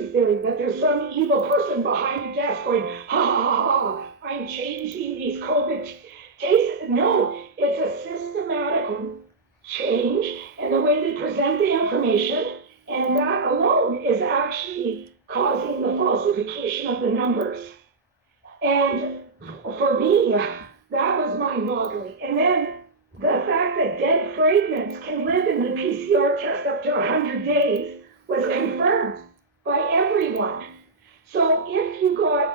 conspiracy theory that there's some evil person behind a desk going, ha ha ha ha, I'm changing these COVID tastes. No, it's a systematic change in the way they present the information, and that alone is actually causing the falsification of the numbers. And for me, that was mind-boggling. And then the fact that dead fragments can live in the PCR test up to 100 days was confirmed by everyone. So if you got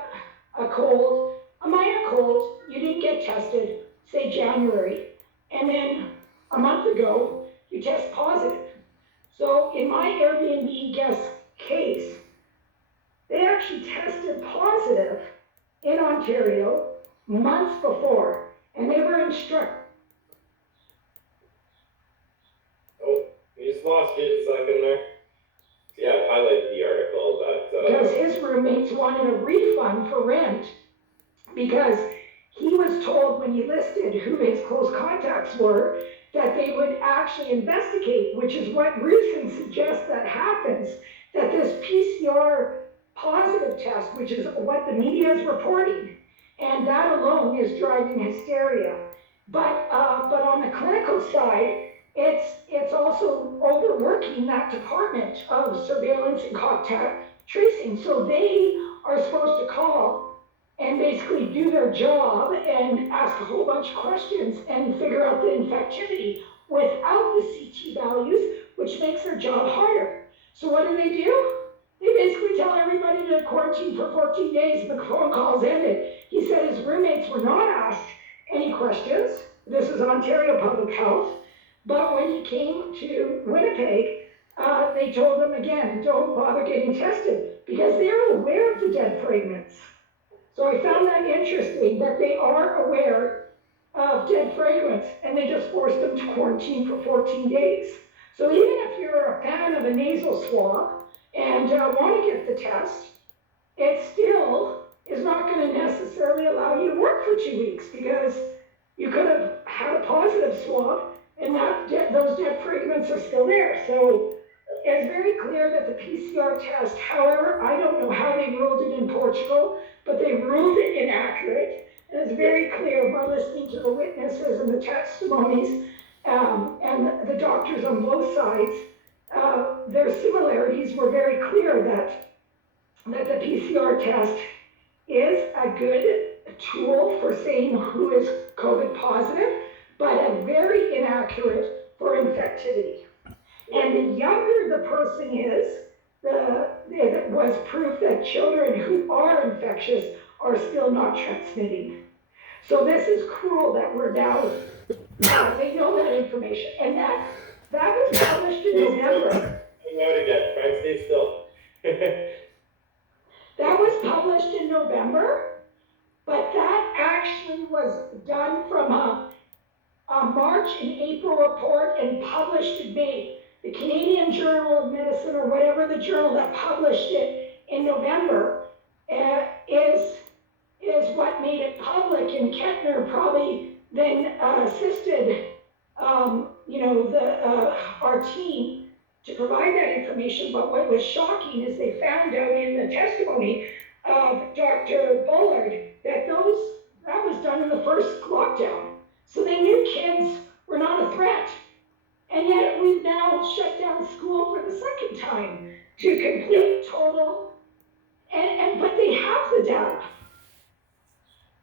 a cold, a minor cold, you didn't get tested, say January, and then a month ago, you test positive. So in my Airbnb guest case, they actually tested positive in Ontario months before, and they were instructed. Oh, you just lost you a second there. Yeah, highlight the article that. Because his roommates wanted a refund for rent because he was told when he listed who his close contacts were that they would actually investigate, which is what Rusin suggests that happens, that this PCR positive test, which is what the media is reporting, and that alone is driving hysteria. But on the clinical side, it's also overworking that department of surveillance and contact tracing. So they are supposed to call and basically do their job and ask a whole bunch of questions and figure out the infectivity without the CT values, which makes their job harder. So what do? They basically tell everybody to quarantine for 14 days and the phone calls ended. He said his roommates were not asked any questions. This is Ontario Public Health. But when he came to Winnipeg, they told him again, don't bother getting tested because they're aware of the dead fragments. So I found that interesting that they are aware of dead fragments and they just forced them to quarantine for 14 days. So even if you're a fan of a nasal swab and want to get the test, it still is not going to necessarily allow you to work for 2 weeks because you could have had a positive swab and those dead fragments are still there. So it's very clear that the PCR test, however, I don't know how they ruled it in Portugal, but they ruled it inaccurate. And it's very clear by listening to the witnesses and the testimonies and the doctors on both sides, their similarities were very clear that the PCR test is a good tool for saying who is COVID positive, but a very inaccurate for infectivity. And the younger the person is, it was proof that children who are infectious are still not transmitting. So this is cruel that we're now, they know that information. And that was published in November. Hang out again, try and stay still. That was published in November, but that actually was done from a March and April report and published in May. The Canadian Journal of Medicine, or whatever the journal that published it in November, is what made it public. And Kettner probably then assisted, our team to provide that information. But what was shocking is they found out in the testimony of Dr. Bullard that that was done in the first lockdown. So they knew kids were not a threat. And yet we've now shut down school for the second time to complete total, but they have the data.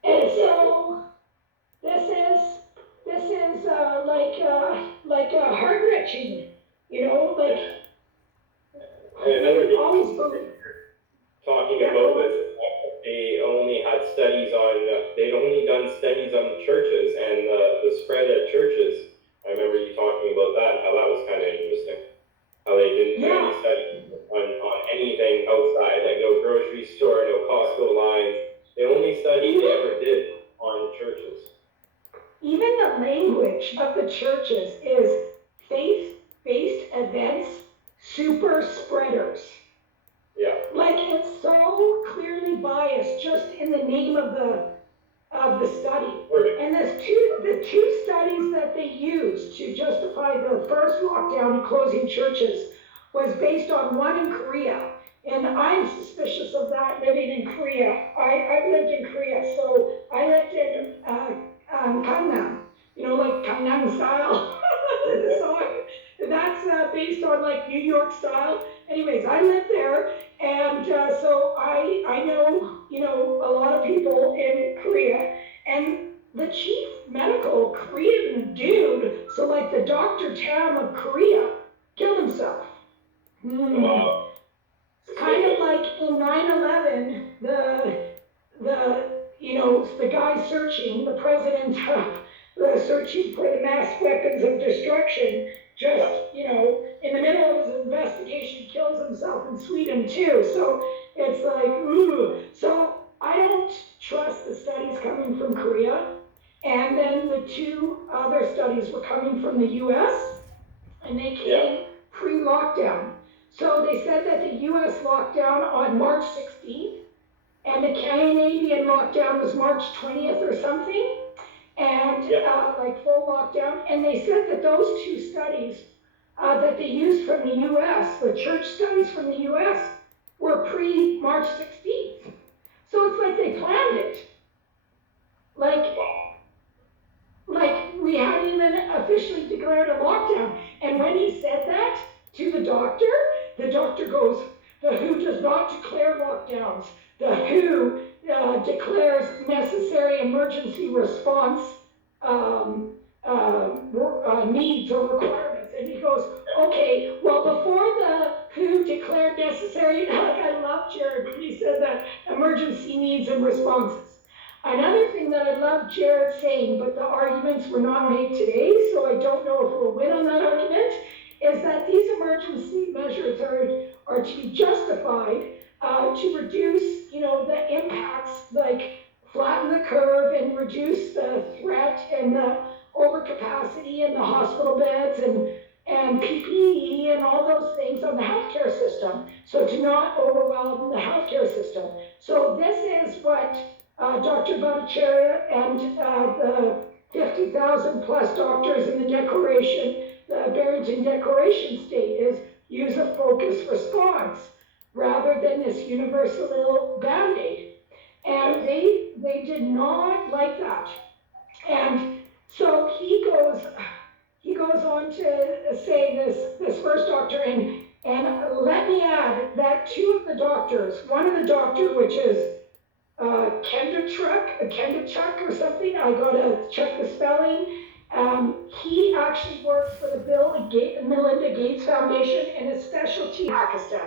And so this is like heart-wrenching, like Another thing always believe. talking about was they only had studies on, they'd only done studies on churches and the spread at churches. I remember you talking about that, how that was kind of interesting. How they didn't do any studies on anything outside, like no grocery store, no Costco lines. The only study they ever did on churches. Even the language of the churches is faith-based events, super spreaders. Yeah. Like it's so clearly biased just in the name of the study. And the two studies that they used to justify the first lockdown and closing churches was based on one in Korea. And I'm suspicious of that living in Korea. I've lived in Korea, so I lived in Gangnam, like Gangnam style. So that's based on like New York style. Anyways, I lived there, and so I know a lot of people in Korea, and the chief medical Korean dude, so like the Dr. Tam of Korea, killed himself. Wow. Kind of like in 9/11, the guy searching, the president searching for the mass weapons of destruction, just, in the middle of his investigation, kills himself in Sweden too. So it's like, ooh. So I don't trust the studies coming from Korea. And then the two other studies were coming from the US, and they came pre-lockdown. So they said that the US locked down on March 16th, and the Canadian lockdown was March 20th or something, and like full lockdown. And they said that those two studies that they used from the US, the church studies from the US, were pre-March 16th. So it's like they planned it. Like we hadn't even officially declared a lockdown. And when he said that to the doctor goes, the WHO does not declare lockdowns. The WHO declares necessary emergency response needs or requirements. And he goes, okay, well, before the WHO declared necessary, I love Jared when he said that, emergency needs and responses. Another thing that I love Jared saying, but the arguments were not made today, so I don't know if we'll win on that argument, is that these emergency measures are to be justified to reduce, the impacts, like flatten the curve and reduce the threat and the overcapacity in the hospital beds and PPE and all those things on the healthcare system. So to not overwhelm the healthcare system. So this is what Dr. Bhattacharya and the 50,000 plus doctors in the Declaration, the Barrington Declaration state is use a focused response rather than this universal band-aid. And they did not like that. And so he goes on to say this first doctor, and let me add that two of the doctors, one of the doctors, which is Kendachuk or something, I gotta check the spelling. He actually works for the Bill and Melinda Gates Foundation, and his specialty Pakistan.